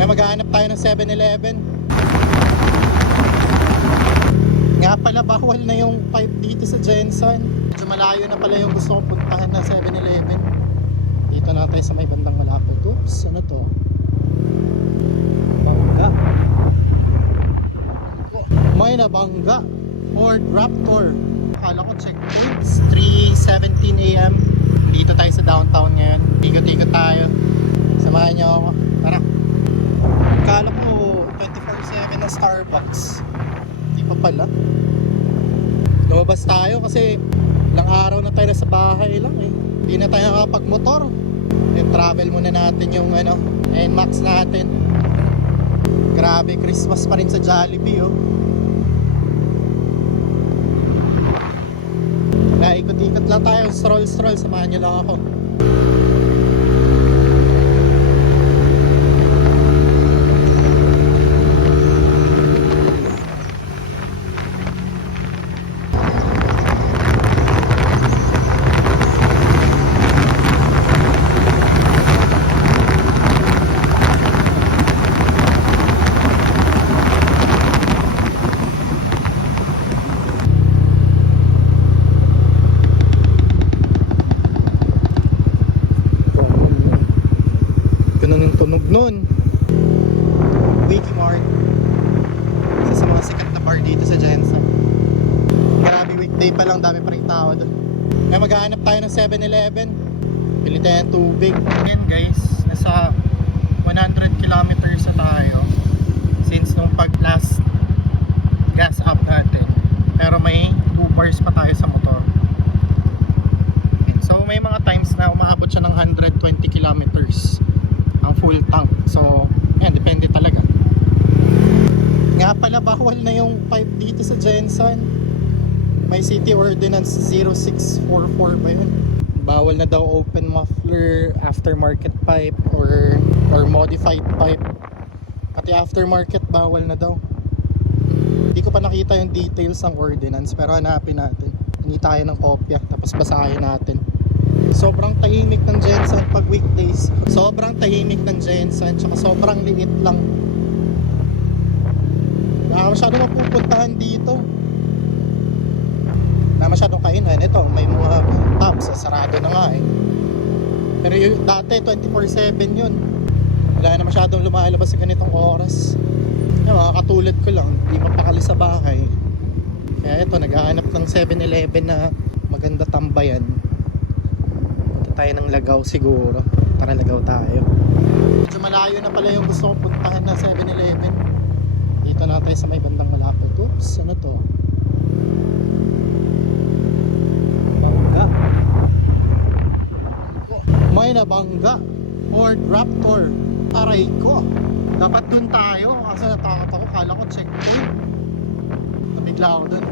May maghahanap tayo ng 7-Eleven. Nga pala, bawal na yung pipe dito sa Jensen. Medyo malayo na pala yung gusto kong puntahan na 7-Eleven. Dito na tayo sa may bandang malapit. Oops, ano to? Bangga. May nabangga. Ford Raptor. Akala ko checkpoints. 3:17 AM. Dito tayo sa downtown ngayon. Ikot-ikot tayo. Samahan niyo ako. Tara. Akala ko 24/7 na Starbucks. Di pa pala. Lumabas tayo kasi ilang araw na tayo sa bahay lang eh. Hindi na tayo nakapag-motor. Travel muna natin yung NMAX natin. Grabe, Christmas pa rin sa Jollibee oh. Ikot-ikot lang tayo, stroll, samahan nyo lang ako. Noon Wiki Mart, isa sa mga sikat na bar dito sa Jensen. Grabe, weekday pa lang, dami pa rin tao doon. May maghahanap tayo ng 7-Eleven. Pili tayo ng tubig. Again guys, nasa 100 kilometers na tayo since nung pag last gas up natin. Pero may 2 bars pa tayo sa motor. So may mga times na umaabot siya ng 120 kilometers ang full tank. So, yan, depende talaga. Nga pala, bawal na yung pipe dito sa Jensen. May City Ordinance 0644 ba yun? Bawal na daw open muffler, aftermarket pipe, or modified pipe. Pati aftermarket, bawal na daw. Hindi ko pa nakita yung details ng ordinance, pero hanapin natin. Hingi tayo ng kopya, tapos basahin natin. Sobrang tahimik ng Jensen pag weekdays. Sobrang tahimik ng Jensen, tsaka sobrang liit lang. Wala masyado mapupuntahan dito. Wala masyadong kainan. Ito, may mga tabs, sarado na nga eh. Pero yung dati 24/7 yun. Wala na masyadong lumalabas sa ganitong oras. Yung mga katulad ko lang, hindi mapakali sa bahay. Kaya ito, naghahanap ng 7-Eleven na maganda tambayan. Tayo ng Lagaw siguro. Tara, Lagaw tayo. Medyo malayo na pala yung gusto kong puntahan na 7-Eleven. Dito na tayo sa may bandang malapit. Oops, ano to? Bangga. May nabangga. Ford Raptor. Aray ko. Dapat dun tayo kasi natakot ako. Kala ko checkpoint. Nabigla ako dun.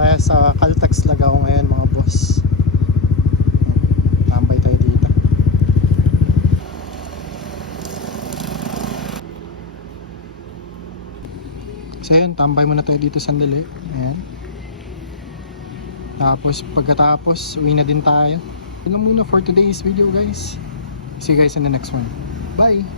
Tayo sa Caltex Lagaw ngayon mga boss. Tambay tayo dito. So yun, tambay muna tayo dito sandali. Ayan. Tapos pagkatapos uwi na din tayo. Yun lang muna for today's video guys. See you guys in the next one. Bye!